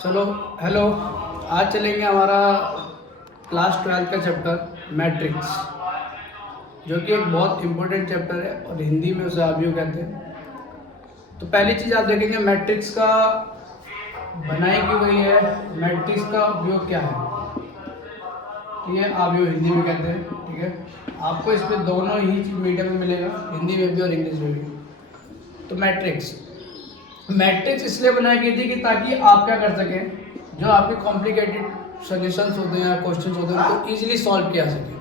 चलो हेलो। आज चलेंगे हमारा क्लास 12 का चैप्टर मैट्रिक्स, जो कि एक बहुत इम्पोर्टेंट चैप्टर है और हिंदी में उसे आव्यूह कहते हैं। तो पहली चीज़ आप देखेंगे मैट्रिक्स का बनाई क्यों गई है, मैट्रिक्स का उपयोग क्या है। ठीक है, आव्यूह हिंदी में कहते हैं। ठीक है, आपको इस पर दोनों ही मीडियम में मिलेगा, हिंदी में भी और इंग्लिश में भी। तो मैट्रिक्स इसलिए बनाई गई थी कि ताकि आप क्या कर सकें, जो आपके कॉम्प्लिकेटेड सॉल्यूशंस होते हैं या क्वेश्चंस होते हैं उनको इजीली सॉल्व किया सके।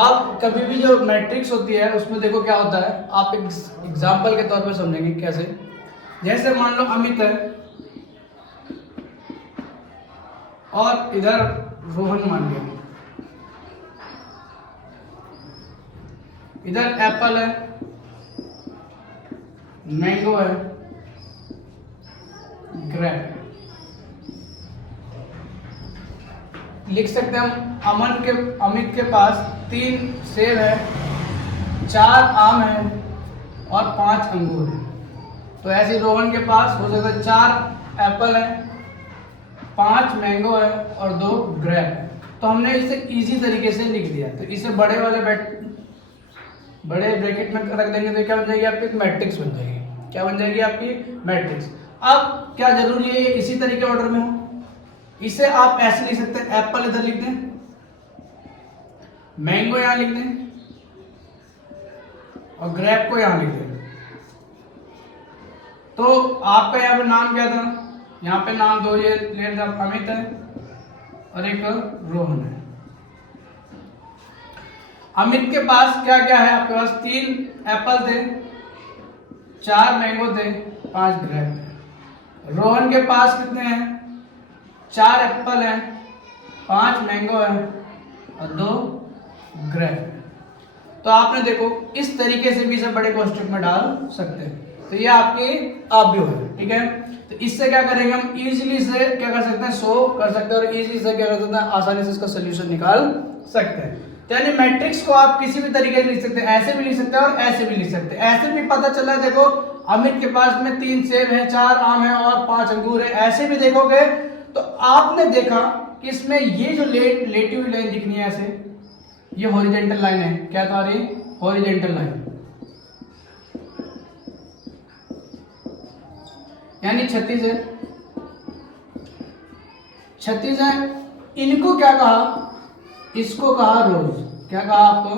आप कभी भी जो मैट्रिक्स होती है उसमें देखो क्या होता है, आप एक एग्जाम्पल के तौर पर समझेंगे कैसे। जैसे मान लो अमित है और इधर रोहन मान गया, इधर एप्पल है, मैंगो है, ग्रेप। लिख सकते हैं हम अमित के पास 3 सेब है, 4 आम है और 5 अंगूर है। तो ऐसे रोहन के पास हो सकता है 4 एप्पल है, 5 मैंगो है और 2 ग्रेप है। तो हमने इसे इजी तरीके से लिख दिया। तो इसे बड़े ब्रैकेट में रख देंगे तो क्या बन जाएगी आपकी एक मैट्रिक्स बन जाएगी। क्या बन जाएगी आपकी मैट्रिक्स। अब क्या जरूरी है ये इसी तरीके ऑर्डर में हो, इसे आप ऐसे लिख सकते हैं, एप्पल इधर लिख दें, मैंगो यहां लिख दें और ग्रेप को यहां लिख दें। तो आपका यहां पे नाम क्या था, यहां पे नाम 2 ये ले था, अमित है और एक रोहन है। अमित के पास क्या क्या है, आपके पास 3 एप्पल थे, 4 मैंगो थे, 5 ग्रेप है। रोहन के पास कितने हैं, 4 एप्पल है, 5 मैंगो है और 2 ग्रेप है। तो आपने देखो इस तरीके से भी इसे बड़े कोष्टक में डाल सकते हैं। तो ये आपकी आव्यूह है। ठीक है, तो इससे क्या करेंगे हम, इजीली से क्या कर सकते हैं, सो कर सकते हैं और इजीली से क्या कर सकते हैं, आसानी से इसका सोल्यूशन निकाल सकते हैं। तो यानी मैट्रिक्स को आप किसी भी तरीके से लिख सकते हैं, ऐसे भी लिख सकते हैं और ऐसे भी लिख सकते हैं। ऐसे भी पता चला देखो अमित के पास में 3 सेब है, 4 आम है और 5 अंगूर है। ऐसे भी देखोगे तो आपने देखा कि इसमें ये जो लेटी हुई लाइन दिखनी है ऐसे, ये हॉरिजॉन्टल लाइन है। क्या तो आ रही, हॉरिजॉन्टल लाइन, यानी 36 है, 36 है। इनको क्या कहा, इसको कहा रोज। क्या कहा आपको,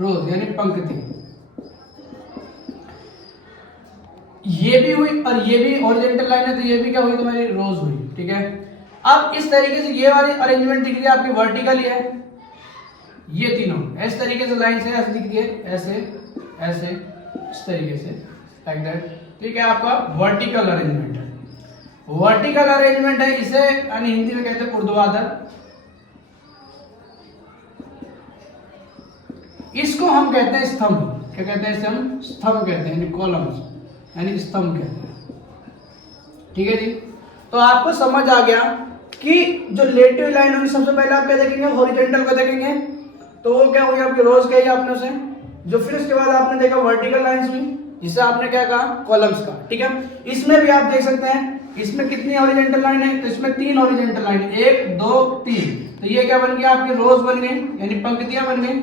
रोज यानी पंक्ति। ये भी हुई और ये भी हॉरिजॉन्टल लाइन है, तो ये भी क्या हुई तुम्हारी, रोज हुई। ठीक है, अब इस तरीके से ये वाली अरेंजमेंट दिख रही है आपकी वर्टिकल है, ये तीनों इस तरीके से लाइन से ऐसे दिख रही है, ऐसे ऐसे इस तरीके से लाइक दैट। ठीक है, आपका वर्टिकल अरेंजमेंट है। वर्टिकल अरेंजमेंट है, इसे यानी हिंदी में कहते हैं ऊर्ध्वाधर। इसको हम कहते हैं स्तंभ। क्या कहते हैं इसे हम, स्तंभ कहते हैं, यानी कॉलम्स, यानी स्तंभ कहते हैं। ठीक है जी, तो आपको समझ आ गया कि जो लेटिव लाइन होगी सबसे पहले आप क्या देखेंगे, हॉरिजॉन्टल को देखेंगे, तो वो क्या हुई आपकी रोज कही आपने उसे, जो फिर उसके बाद आपने देखा वर्टिकल लाइंस हुई, जिसे आपने क्या कहा, कॉलम्स का। ठीक है, इसमें भी आप देख सकते हैं इसमें कितनी हॉरिजॉन्टल लाइन है, तो इसमें 3 हॉरिजॉन्टल लाइन, 1 2 3। तो ये क्या बन गया आपकी, रोज बन गई, यानी पंक्तियां बन गई।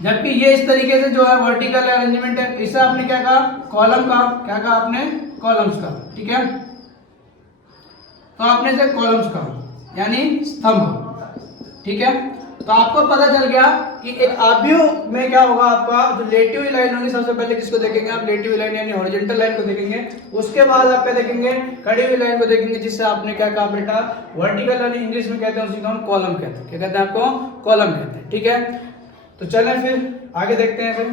जबकि ये इस तरीके से जो है वर्टिकल अरेंजमेंट है, इसे आपने क्या कहा, कॉलम का। क्या कहा आपने, कॉलम्स का। ठीक है, तो आपने इसे कॉलम्स कहा यानी स्तंभ। ठीक है, तो आपको पता चल गया कि एक आव्यूह में क्या होगा, आपका जो लेटी हुई लाइन होगी सबसे पहले किसको देखेंगे आप, लेटी हुई लाइन यानी हॉरिजॉन्टल लाइन को देखेंगे। उसके बाद आप क्या देखेंगे, खड़ी हुई लाइन को देखेंगे, जिससे आपने क्या कहा बेटा, वर्टिकल यानी इंग्लिश में कहते हैं उसी को हम कॉलम कहते हैं। क्या कहते हैं, आपको कॉलम कहते हैं। ठीक है, तो चलें फिर आगे देखते हैं फिर।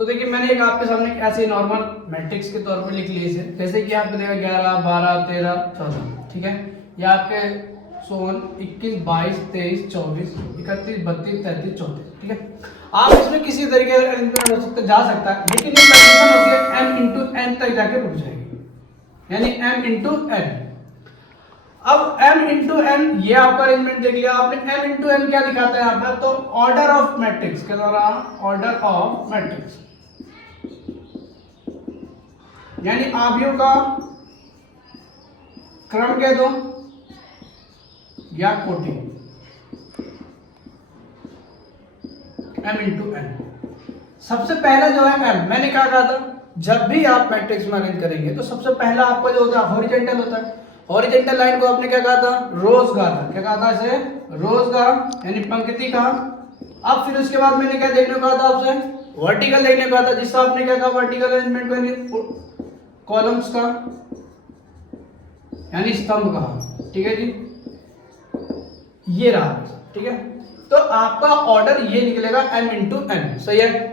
तो देखिए मैंने एक आपके सामने ऐसे नॉर्मल मैट्रिक्स के तौर पर लिख लिया इसे, जैसे कि आपको देखा 11 12 13 14। ठीक है, ये आपके 16 21 22 23 24 31 32 33 34। ठीक है, आप इसमें किसी तरीके से अरेंजमेंट हो सकता जा सकता है, लेकिन ये कंडीशन होती है m into n तक जाके रुक जाएगी, यानी m into n। अब m into n ये आपका अरेंजमेंट देख लिया आपने। m into n क्या दिखाता है यहाँ पर, तो ऑर्डर ऑफ मैट्रिक्स के द्वारा, ऑर्डर ऑफ मैट्रिक्स। यानी अवयव का क्रम कह दो या कोटि, m इंटू n। सबसे पहला जो है m, मैंने क्या कहा था, जब भी आप मैट्रिक्स में अरेंज करेंगे तो सबसे पहला आपका जो होता है हॉरिजॉन्टल होता है। हॉरिजॉन्टल लाइन को आपने क्या कहा था, रोज कहा था। क्या कहा था इसे, रोज कहा, यानी पंक्ति कहा। अब फिर उसके बाद मैंने क्या देखने को कहा था आपसे, वर्टिकल देखने को कहा था, जिससे आपने क्या कहा, वर्टिकल अरेंजमेंट को यानी कॉलम्स का यानी स्तंभ कहा। ठीक है जी, ये रहा। ठीक है, तो आपका ऑर्डर ये निकलेगा m इंटू n। सही है।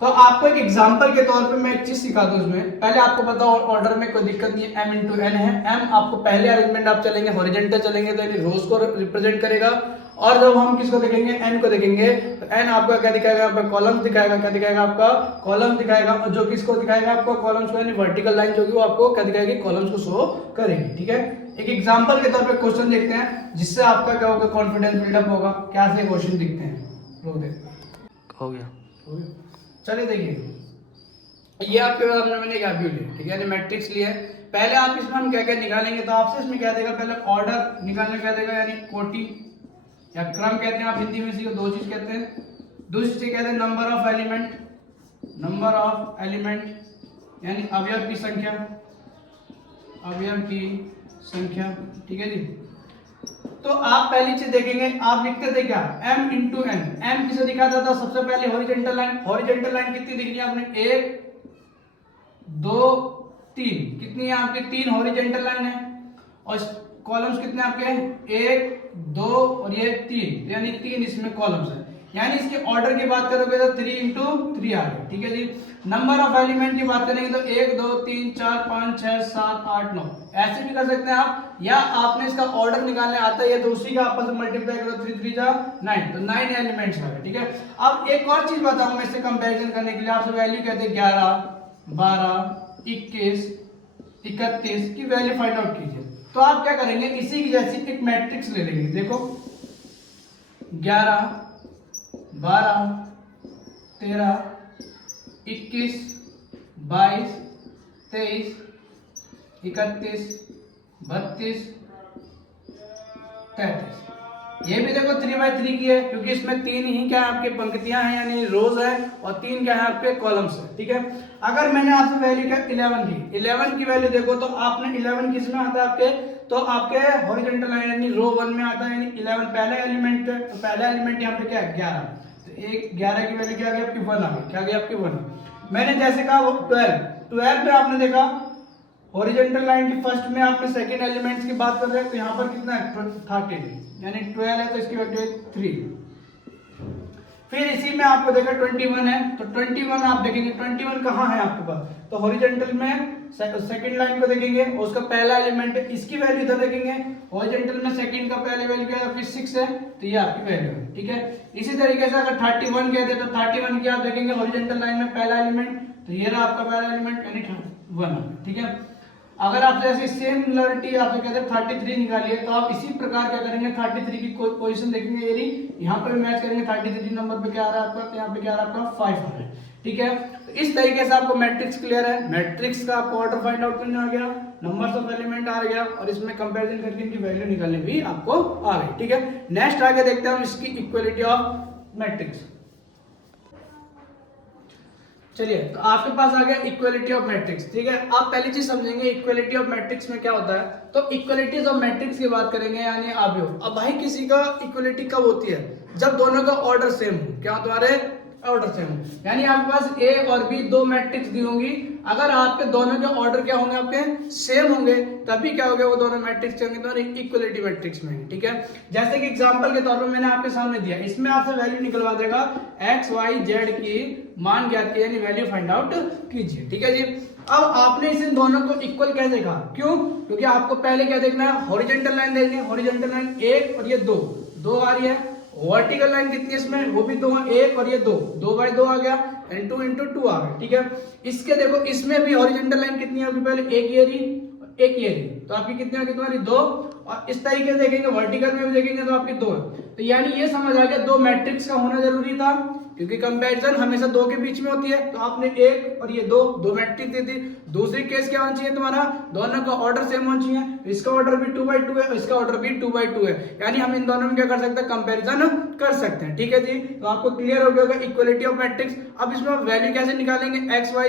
तो आपको एक एग्जांपल के तौर पे मैं एक चीज सिखा दूं इसमें। पहले आपको पता ऑर्डर में कोई दिक्कत नहीं है, m इंटू n है। m आपको पहले अरेंजमेंट आप चलेंगे हॉरिजॉन्टल चलेंगे तो यानी रोज को रिप्रेजेंट करेगा, और जब हम किसको देखेंगे, n को देखेंगे तो n आपका क्या दिखाएगा, आपका कॉलम दिखाएगा। क्या दिखाएगा, आपका कॉलम दिखाएगा, और जो किसको दिखाएगा, आपको कॉलम्स को, यानी वर्टिकल लाइन जो कि वो आपको क्या दिखाएगी, कॉलम्स को शो करेगी। ठीक है, एक एग्जांपल के तौर पे क्वेश्चन देखते हैं, जिससे आपका क्या होगा, कॉन्फिडेंस बिल्डअप होगा। क्या से क्वेश्चन दिखते हैं, रोक दे, हो गया। चलिए देखिए, ये आपके पास मैंने क्या व्यू लिया। ठीक है, यानी मैट्रिक्स लिया है। पहले आप इसमें हम क्या क्या निकालेंगे, तो आपसे इसमें क्या देगा, पहले ऑर्डर निकालने क्या देगा, यानी कोटि या क्रम कहते हैं आप हिंदी में, इसी को दो चीज कहते हैं। दूसरी चीज कहते हैं number of element, number of element यानी अवयव की संख्या, अवयव की संख्या। ठीक है जी, तो आप पहली चीज देखेंगे, आप लिखते थे क्या, m इंटू n। m किसे दिखाता था, सबसे पहले हॉरिजॉन्टल लाइन। हॉरिजॉन्टल लाइन कितनी दिखनी है आपने, 1 2 3, कितनी है आपकी, 3 हॉरिजॉन्टल लाइन है। और कॉलम्स कितने आपके, 1 2 और ये 3, यानी 3 इसमें कॉलम्स है। यानी इसके ऑर्डर की बात करोगे तो 3 इंटू 3 आ गया। ठीक है जी, नंबर ऑफ एलिमेंट की बात करेंगे तो 1 2 3 4 5 6 7 8 9, ऐसे भी कर सकते हैं आप, या आपने इसका ऑर्डर निकालने आता है, या तो उसी का आपस में मल्टीप्लाई करो, 3 3 जा 9, तो 9 एलिमेंट्स आ गए। ठीक है, अब एक और चीज बताऊं मैं इससे कंपैरिजन करने के लिए, आपसे वैल्यू कहते हैं 11 12 21 31 की वैल्यू फाइंड आउट कीजिए। तो आप क्या करेंगे, इसी की जैसी एक मैट्रिक्स ले लेंगे। देखो 11 12 13 21 22 23 31 32 33। ये भी देखो 3x3 की है, क्योंकि इसमें 3 ही क्या है आपके पंक्तियां हैं, यानी रोज है, और 3 क्या है आपके कॉलम्स है। ठीक है, अगर मैंने आपसे वैल्यू क्या 11 की, 11 की वैल्यू देखो तो आपने 11 किस में आता है आपके, तो आपके हॉरिजॉन्टल लाइन यानी रो 1 में आता है, यानी 11 पहला एलिमेंट है, तो पहला एलिमेंट यहाँ पे क्या है 11, तो एक 11 की वैल्यू क्या आ गई आपकी 1 आ गई। क्या आ गई आपकी 1। मैंने जैसे कहा वो 12 में आपने देखा हॉरिजॉन्टल लाइन की फर्स्ट में आपने सेकंड एलिमेंट्स की बात कर रहे हैं, तो यहाँ पर कितना है 13, यानी 12 है तो इसकी वैल्यू है 3। फिर इसी में आपको देखा 21 है, तो 21 आप देखेंगे 21 कहाँ है आपके पास, तो हॉरिजॉन्टल में सेकंड लाइन को देखेंगे, उसका पहला एलिमेंट है, इसकी वैल्यू इधर देखेंगे, हॉरिजॉन्टल में सेकंड का पहले वैल्यू क्या है आपकी 6 है, तो ये आपकी वैल्यू है। ठीक है, इसी तरीके से अगर 31 कहते हैं तो 31 की आप देखेंगे हॉरिजॉन्टल लाइन में पहला एलिमेंट, तो ये रहा आपका पहला एलिमेंट यानी 1। ठीक है, अगर आप जैसे सिमिलरिटी आपसे कहते हैं 33 निकालिए, तो आप इसी प्रकार क्या करेंगे 33 की पोजीशन देखेंगे, ये रही, यहाँ पर मैच करेंगे 33 नंबर पे क्या आ रहा है आपका, तो यहाँ पे क्या आ रहा है आपका 5 आ रहा है। ठीक है, तो इस तरीके से आपको मैट्रिक्स क्लियर है। मैट्रिक्स का आपको ऑर्डर फाइंड आउट करने आ गया, नंबर्स ऑफ एलिमेंट आ गया, और इसमें कंपैरिजन करके इनकी वैल्यू निकालने भी आपको आ गई। ठीक है, नेक्स्ट आगे देखते हैं हम इसकी इक्वलिटी ऑफ मैट्रिक्स। चलिए, तो आपके पास आ गया इक्वलिटी ऑफ मैट्रिक्स। ठीक है, आप पहली चीज समझेंगे इक्वलिटी ऑफ मैट्रिक्स में क्या होता है, तो इक्वलिटीज ऑफ मैट्रिक्स की बात करेंगे, यानी अवयव। अब भाई किसी का इक्वलिटी कब होती है, जब दोनों का ऑर्डर सेम हो। क्या तुम्हारे ऑर्डर सेम हो, यानी आपके पास ए और बी दो मैट्रिक्स दी होंगी, अगर आपके दोनों के ऑर्डर क्या होंगे, आपके सेम होंगे, तभी क्या होगा, वो दोनों मैट्रिक्स होंगे तो इक्वलिटी मैट्रिक्स में। ठीक है, जैसे कि एग्जांपल के तौर पर मैंने आपके सामने दिया, इसमें आपसे वैल्यू निकलवा देगा एक्स वाई जेड की मान ज्ञात की, यानी वैल्यू फाइंड आउट कीजिए। ठीक है जी, अब आपने इन दोनों को इक्वल कैसे देखा, क्यों, क्योंकि आपको पहले क्या देखना है, हॉरिजॉन्टल लाइन देखनी है, हॉरिजॉन्टल लाइन 1 और ये 2 आ रही है, वर्टिकल लाइन कितनी है इसमें, वो भी 2 है, 1 और ये 2 बाई 2 आ गया, एंड 2 इंटू 2 आ गया। ठीक है, इसके देखो इसमें भी हॉरिजॉन्टल लाइन कितनी है आपकी, पहले एक ये रही, एक ये रही, तो आपकी कितनी होगी तुम्हारी 2, और इस तरीके से देखेंगे वर्टिकल में भी देखेंगे तो आपकी 2 है। तो यानी ये समझ आ गया 2 मैट्रिक्स का होना जरूरी था, क्योंकि कंपैरिजन हमेशा 2 के बीच में होती है, तो आपने 1 और ये 2 मैट्रिक्स दी थी, दूसरी केस क्या होना चाहिए तुम्हारा, दोनों का ऑर्डर सेम होना चाहिए, इसका ऑर्डर भी 2/2 है, इसका ऑर्डर भी 2/2 है, यानी हम इन दोनों में क्या कर सकते हैं, कंपैरिजन कर सकते हैं। ठीक है जी, तो आपको क्लियर हो गया होगा इक्वलिटी ऑफ मैट्रिक्स। अब इसमें वैल्यू कैसे निकालेंगे, एक्स वाई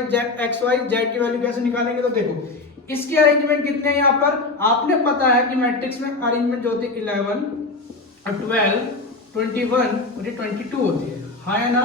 जेड की वैल्यू कैसे निकालेंगे, तो देखो इसकी अरेंजमेंट कितने हैं यहाँ पर, आपने पता है कि मैट्रिक्स में अरेंजमेंट जो होती है 11 12 21 और ये 22 होती है, हाँ है ना।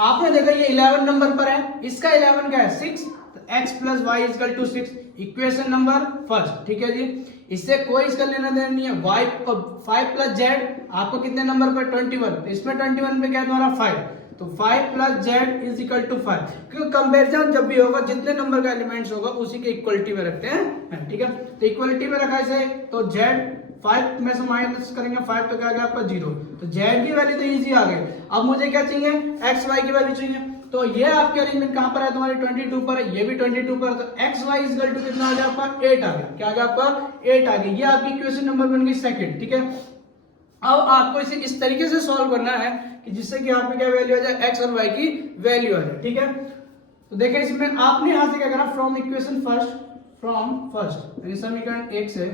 आपने देखा ये 11 नंबर पर है, इसका 11 क्या है 6, तो x plus y is equal to 6, equation number first. ठीक है जी, इससे कोई इसका लेना देना नहीं है। y और 5 प्लस जेड आपको कितने नंबर पर 21, तो इसमें 21 पे क्या है तुम्हारा 5, तो 5 plus z is equal to 5, क्योंकि कंपैरिजन जब भी होगा जितने नंबर का एलिमेंट्स होगा उसी के इक्वलिटी में रखते हैं। ठीक है, तो इक्वलिटी में रखा इसे, तो जेड 5 में से माइनस करेंगे 5 तो क्या गया आपका 0, तो जेड की वैल्यू तो इजी आ गई। अब मुझे क्या चाहिए, एक्स वाई की वैल्यू चाहिए, तो ये आपके अरेंजमेंट कहां पर है तुम्हारे 22 पर है, ये भी 22 पर, तो x y is equal to कितना आ गया आपका 8 आ गया, क्या आ गया आपका 8 आ गया, ये आपकी इक्वेशन नंबर बन गई सेकंड। ठीक है, अब आपको इसे इस तरीके से सॉल्व करना है कि जिससे कि यहाँ पे क्या वैल्यू आ जाए, एक्स और वाई की वैल्यू आ जाए। ठीक है, तो देखिए इसमें आपने यहां से क्या करना, from equation first, from first यानी समीकरण 1 से,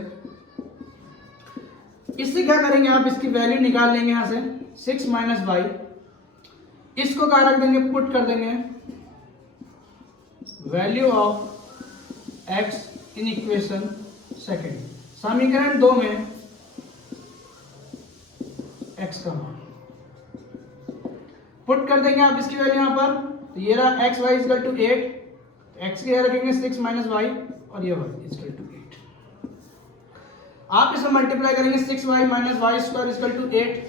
इससे क्या करेंगे आप, इसकी वैल्यू निकाल लेंगे यहां से 6 माइनस वाई, इसको क्या रख देंगे, पुट कर देंगे value of x in equation second, समीकरण 2 में एक्स का मान पुट कर देंगे आप इसकी वैल्यू यहां पर, तो ये रहा x y is equal to 8, x की रखेंगे 6 माइनस वाई और ये वाई इजकल टू 8, आप इसे मल्टीप्लाई करेंगे 6y minus y square is equal to 8,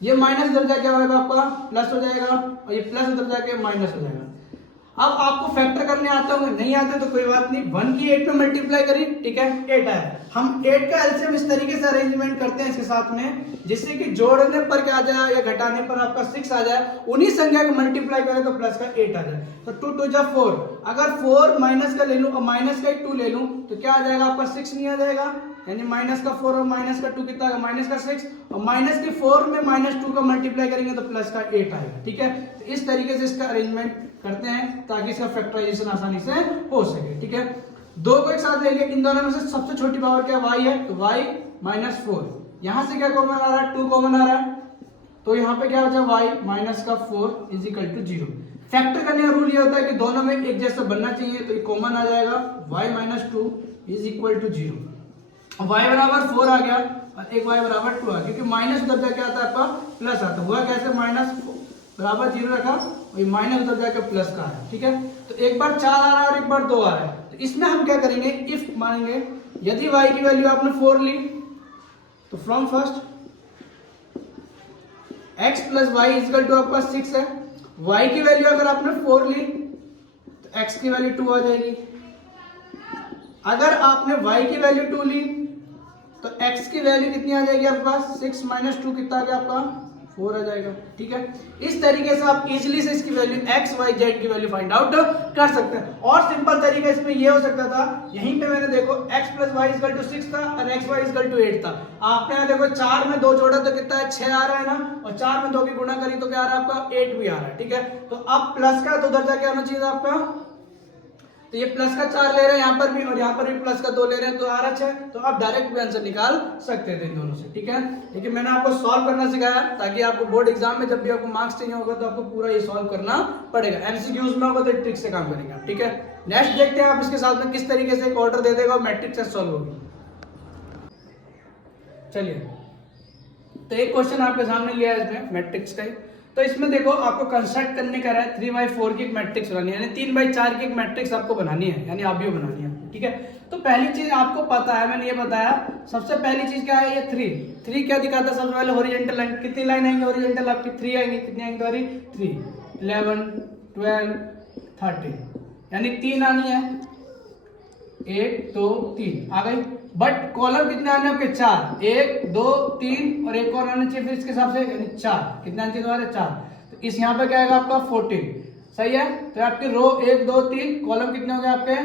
ये माइनस इधर जाके क्या होगा आपका प्लस हो जाएगा और ये प्लस इधर जाके माइनस हो जाएगा। अब आपको फैक्टर करने आता होंगे, नहीं आते तो कोई बात नहीं, 1 की 8 में मल्टीप्लाई करी, ठीक है 8 आया, हम 8 का एलसीएम इस तरीके से अरेंजमेंट करते हैं इसके साथ में, जिससे कि जोड़ने पर क्या आ जाए या घटाने पर आपका 6 आ जाए, उन्हीं संख्या को मल्टीप्लाई करें तो प्लस का 8 आ जाए, तो 2 2 जा 4, अगर 4 माइनस का ले लूं और माइनस का 2 ले लूं तो क्या आ जाएगा आपका 6 नहीं आ जाएगा, यानी माइनस का 4 और माइनस का 2 कितना आएगा, माइनस का 6, और माइनस के 4 में माइनस 2 का मल्टीप्लाई करेंगे तो प्लस का 8 आएगा। ठीक है, तो इस तरीके से इसका अरेंजमेंट करते हैं ताकि इसका फैक्टराइजेशन आसानी से हो सके। ठीक है, दो को एक साथ लेंगे, इन दोनों में से सबसे छोटी पावर क्या y है, तो y माइनस 4, यहां से क्या कॉमन आ रहा है, 2 कॉमन आ रहा है, तो यहाँ पे क्या बचा y माइनस का 4 इज इक्वल टू 0। फैक्टर करने का रूल ये होता है कि दोनों में एक जैसा बनना चाहिए, तो ये कॉमन आ जाएगा, y minus 2 is equal to 0, y बराबर 4 आ गया और एक y बराबर 2 आ गया, क्योंकि माइनस उधर जाके आता है आपका प्लस आता, हुआ कैसे, माइनस बराबर 0 रखा और ये माइनस उधर जाके प्लस का है। ठीक है, तो एक बार 4 आ रहा है और एक बार 2 आ रहा है, तो इसमें हम क्या करेंगे, इफ मानेंगे यदि y की वैल्यू आपने 4 ली तो from first x plus y is equal to आपका 6 है, y की वैल्यू अगर आपने 4 ली तो x की वैल्यू 2 आ जाएगी, अगर आपने y की वैल्यू 2 ली तो x की वैल्यू कितनी आ जाएगी आपके पास, 6 माइनस 2 कितना आ गया आपका 4 आ जाएगा। ठीक है, इस तरीके से आप इजीली से इसकी वैल्यू x y z की वैल्यू फाइंड आउट कर सकते हैं। और सिंपल तरीका इसमें ये हो सकता था, यहीं पे मैंने देखो x plus y is equal to 6 था और x y इजकल टू 8 था, आपने यहाँ देखो 4 में 2 जोड़ा तो कितना है 6 आ रहा है ना, और 4 में 2 की गुणा करी तो क्या आ रहा है आपका 8 भी आ रहा है। ठीक है, तो अब प्लस का तो उधर जाके आना चाहिए था आपका, तो ये प्लस का 4 ले रहे हैं यहाँ पर भी और यहाँ पर भी प्लस का 2 ले रहे हैं, तो आ रहा 6, तो आप डायरेक्ट भी आंसर निकाल सकते थे इन दोनों से। ठीक है, लेकिन मैंने आपको सॉल्व करना सिखाया ताकि आपको बोर्ड एग्जाम में जब भी आपको मार्क्स चाहिए होगा तो आपको पूरा ये सॉल्व करना पड़ेगा, एमसीक्यूज में होगा तो ट्रिक से काम करेंगे आप। ठीक है, नेक्स्ट देखते हैं आप इसके साथ में किस तरीके से एक ऑर्डर दे देगा और मैट्रिक्स टेस्ट सॉल्व होगी। चलिए, तो एक क्वेश्चन आपके सामने लिया है इसमें मैट्रिक्स का ही, तो इसमें देखो आपको कंस्ट्रक्ट करने का है 3/4 की एक मैट्रिक्स बनानी है, यानी 3/4 की एक मैट्रिक्स आपको बनानी है, यानी आप भी बनानी है। ठीक है, तो पहली चीज आपको पता है, मैंने ये बताया, सबसे पहली चीज क्या है, ये 3 क्या दिखाता है, सबसे पहले हॉरिजॉन्टल लाइन, कितनी लाइन आएंगे हॉरिजॉन्टल आपकी 3 आएंगी, कितनी आएंगी तुम्हारी 3, 11 12 13, यानी 3 आनी है, 1 2 3 आ गई, बट कॉलम कितने आने आपके 4, 1 2 3 और एक और आना चाहिए फिर इसके हिसाब से, यानी 4, कितने आने चाहिए तुम्हारे 4, तो इस यहाँ पे क्या आएगा आपका 14, सही है, तो आपकी रो 1 2 3, कॉलम कितने हो गए आपके,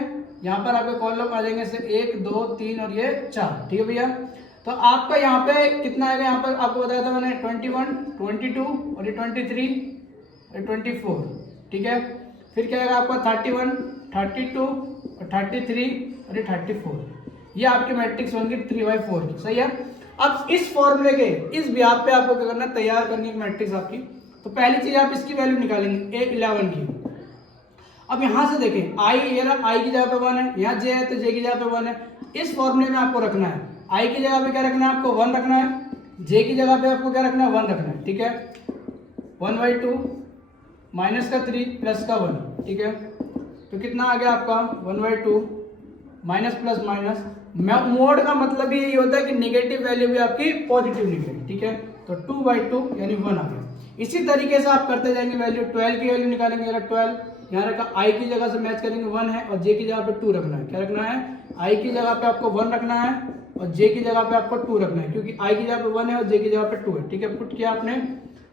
यहाँ पर आपके कॉलम आ जाएंगे से 1 2 3 और ये 4। ठीक है भैया, तो आपका यहाँ पे कितना आएगा, यहाँ पर आपको बताया था मैंने 21 22 और ये 23 और 24। ठीक है, फिर क्या आएगा आपका 31 32 और 33 और ये 34, ये आपकी मैट्रिक्स बन गई 3/4 की। सही है। अब इस फॉर्मूले के इस ब्याज पे आपको क्या करना है, तैयार करनी है मैट्रिक्स आपकी। तो पहली चीज आप इसकी वैल्यू निकालेंगे A11 की। अब यहां से देखें आई, ये रहा आई की जगह पे 1 है, यहाँ जे है तो जे की जगह पे 1 है। इस फॉर्मूले में आपको रखना है आई की जगह पे क्या रखना है, आपको 1 रखना है, जे की जगह पे आपको क्या रखना है, 1 रखना है। ठीक है। 1/2 माइनस का 3 प्लस का 1। ठीक है। तो कितना आ गया आपका 1/2 माइनस प्लस माइनस। मोड का मतलब यही होता है कि नेगेटिव वैल्यू भी आपकी पॉजिटिव निकलेगी। ठीक है। तो 2/2 यानी 1 आ गया। इसी तरीके से आप करते जाएंगे वैल्यू। 12 की वैल्यू निकालेंगे, 12 यहाँ रखा, आई की जगह से मैच करेंगे 1 है और जे की जगह पे 2 रखना है। क्या रखना है, आई की जगह पे आपको 1 रखना है और जे की जगह पे आपको 2 रखना है, क्योंकि आई की जगह पे 1 है और जे की जगह पे 2 है। ठीक है। पुट किया आपने,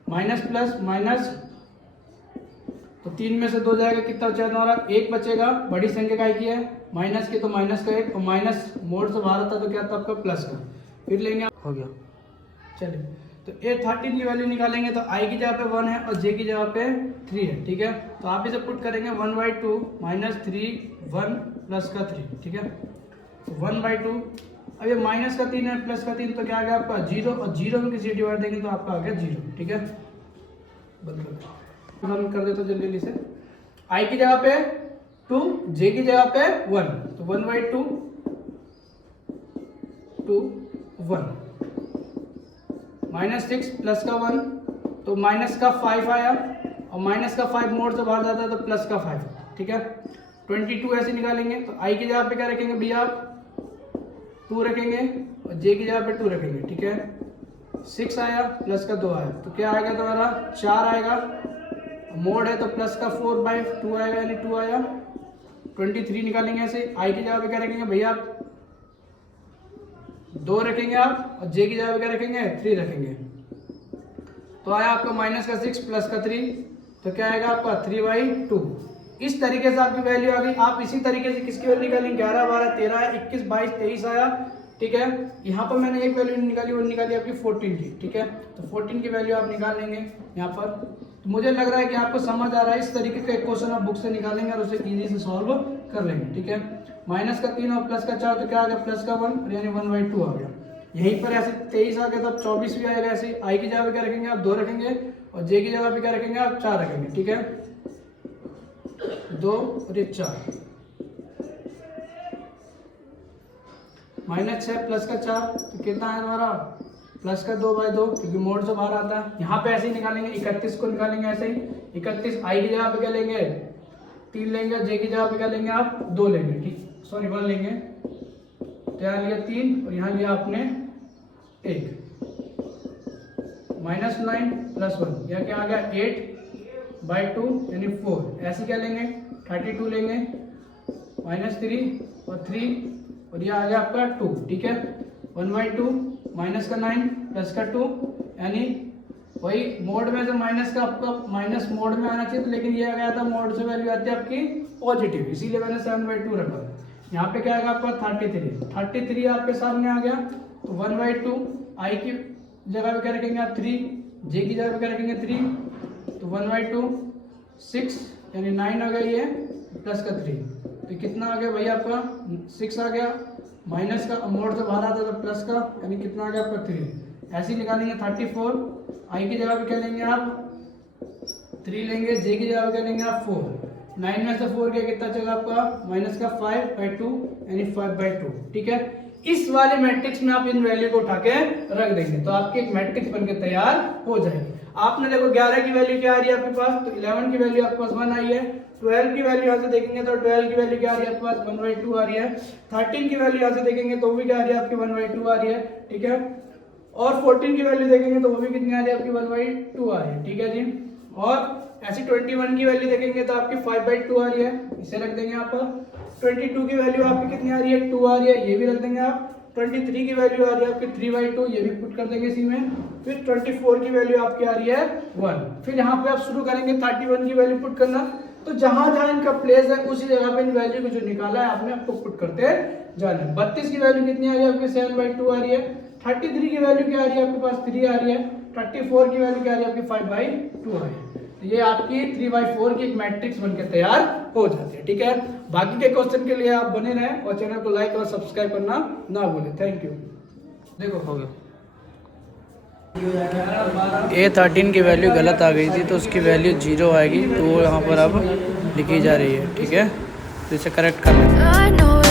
माइनस प्लस माइनस, तो 3 में से 2 जाएगा, कितना बचेगा तुम्हारा, 1 बचेगा। बड़ी संख्या का की है, माइनस की तो माइनस का 1 और माइनस मोड से बाहर था तो क्या था आपका प्लस का। फिर लेंगे, हो गया। चलिए, तो A13 की वैल्यू निकालेंगे तो आई की जगह पे 1 है और जे की जगह पे 3 है। ठीक है। तो आप इसे पुट करेंगे 1/2 माइनस 3 1 प्लस का 3। ठीक है। तो 1/2, अब ये माइनस का 3 है प्लस का 3 तो क्या आ गया आपका 0, और 0 में किसी डिवाइड देंगे तो आपका आ गया 0। ठीक है। बंद कर, हम कर देते जल्दी जल्दी से। आई की जगह पे 2, जे की जगह पे 1, तो 1/2 2 1 माइनस 6 प्लस का 1, तो माइनस का 5 आया और माइनस का 5 मोड से बाहर जाता है तो प्लस का 5। ठीक है। 22 ऐसे निकालेंगे तो आई की जगह पे क्या रखेंगे भैया आप 2 रखेंगे और जे की जगह पे 2 रखेंगे। ठीक है। 6 आया प्लस का 2 आया तो क्या आएगा तुम्हारा 4 आएगा, मोड है तो प्लस का 4/2 आएगा यानी 2 आया। 23 निकालेंगे ऐसे, आई की जगह पे क्या रखेंगे भैया आप 2 रखेंगे आप और जे की जगह पे क्या रखेंगे 3 रखेंगे। तो आया आपका माइनस का 6 प्लस का 3, तो क्या आएगा आपका 3/2। इस तरीके से आपकी वैल्यू आ गई। आप इसी तरीके से किसकी वैल्यू निकालेंगे, 11 12 13 21 22 23 आया। ठीक है। यहाँ पर मैंने एक वैल्यू निकाली, वो निकाली आपकी 14 की। ठीक है। तो 14 की वैल्यू आप निकाल लेंगे यहाँ पर। तो मुझे लग रहा है कि आपको समझ आ रहा है। इस तरीके का एक क्वेश्चन आप बुक से निकालेंगे और उसे इजी से सॉल्व कर लेंगे। ठीक है। माइनस का 3 और प्लस का 4 तो क्या आ गया प्लस का 1 यानी 1/2 आ गया। यहीं पर ऐसे 23 आ गया तो अब 24 भी आएगा। ऐसे आई की जगह पे क्या रखेंगे आप 2 रखेंगे और जे की जगह पे क्या रखेंगे आप 4 रखेंगे। ठीक है। 2 और ये 4, माइनस 6 प्लस का 4 तो कितना है हमारा प्लस का 2/2, क्योंकि मोड से बाहर आता है। यहाँ पे ऐसे ही निकालेंगे, 31 को निकालेंगे ऐसे ही। 31 आई की जगह पे क्या लेंगे 3 लेंगे, जे की जगह पे क्या लेंगे आप 2 लेंगे। ठीक, सॉरी 1 लेंगे। तो यहाँ लिया 3 और यहाँ लिया आपने 1, -9 + 1, यह क्या आ गया 8/2 यानी 4। ऐसे क्या लेंगे 32 लेंगे, -3 और 3 और यह आ गया आपका 2। ठीक है। 1/2 माइनस का 9 प्लस का 2 यानी वही मोड में से माइनस का आपका माइनस मोड में आना चाहिए, लेकिन ये आ गया था मोड से वैल्यू आती है आपकी पॉजिटिव, इसीलिए मैंने 7/2 रखा। यहाँ पे क्या आएगा आपका 33 आपके सामने आ गया। तो 1/2 आई की जगह पे क्या रखेंगे आप 3, जे की जगह पे क्या रखेंगे 3, तो 1/2 6 यानी 9 आ गया ये प्लस का 3, तो कितना आ गया भाई आपका 6 आ गया। माइनस का मोड से बाहर आता है तो प्लस का यानी कितना आ गया आपका 3। ऐसे ही निकालेंगे 34, आई की जगह पे क्या लेंगे आप 3 लेंगे, जे की जगह पे क्या लेंगे आप 4। 9 में से 4 गया कितना चलेगा आपका माइनस का 5/2 यानी 5/2। ठीक है। इस वाले मैट्रिक्स में आप इन वैल्यू को उठा के रख देंगे तो आपकी एक मैट्रिक्स बनके तैयार हो जाएगी। आपने देखो 11 की वैल्यू क्या आ रही है आपके पास, तो 11 की वैल्यू आपके पास 1 आई है। 12 की वैल्यू यहाँ से देखेंगे तो 12 की वैल्यू क्या आ रही है आपके पास 1/2 आ रही है। 13 की वैल्यू यहाँ से देखेंगे तो वो भी क्या आ रही है आपकी 1/2 आ रही है। ठीक है। और 14 की वैल्यू देखेंगे तो वो भी कितनी आ रही है आपकी 1/2 आ रही है। ठीक है जी। और ऐसी 21 की वैल्यू देखेंगे तो आपकी 5/2 आ रही है, इसे रख देंगे आप। 22 की वैल्यू आपकी कितनी आ रही है 2 आ रही है, ये भी रख देंगे आप। 23 की वैल्यू आ रही है आपकी 3/2, ये भी पुट कर देंगे इसी में। फिर 24 की वैल्यू आपकी आ रही है 1। फिर यहाँ पे आप शुरू करेंगे 31 की वैल्यू पुट करना। तो जहां जहां इनका प्लेस है उसी जगह पे इन वैल्यू को जो निकाला है आपने आपको पुट करते जाना है। 32 की वैल्यू कितनी आ रही है आपकी 7/2 आ रही है। 33 की वैल्यू क्या आ रही है आपके पास 3 आ रही है। 34 की वैल्यू क्या आ रही है आपकी 5/2 आ रही है। तो ये आपकी 3/4 की एक मैट्रिक्स बनकर तैयार हो जाती है। ठीक है, बाकी के क्वेश्चन के लिए आप बने रहें और चैनल को लाइक और सब्सक्राइब करना ना भूलें। Thank you. देखो हो गया, A13 की वैल्यू गलत आ गई थी तो उसकी वैल्यू 0 आएगी, तो वो यहाँ पर अब लिखी जा रही है। ठीक है, तो इसे करेक्ट कर लेते हैं।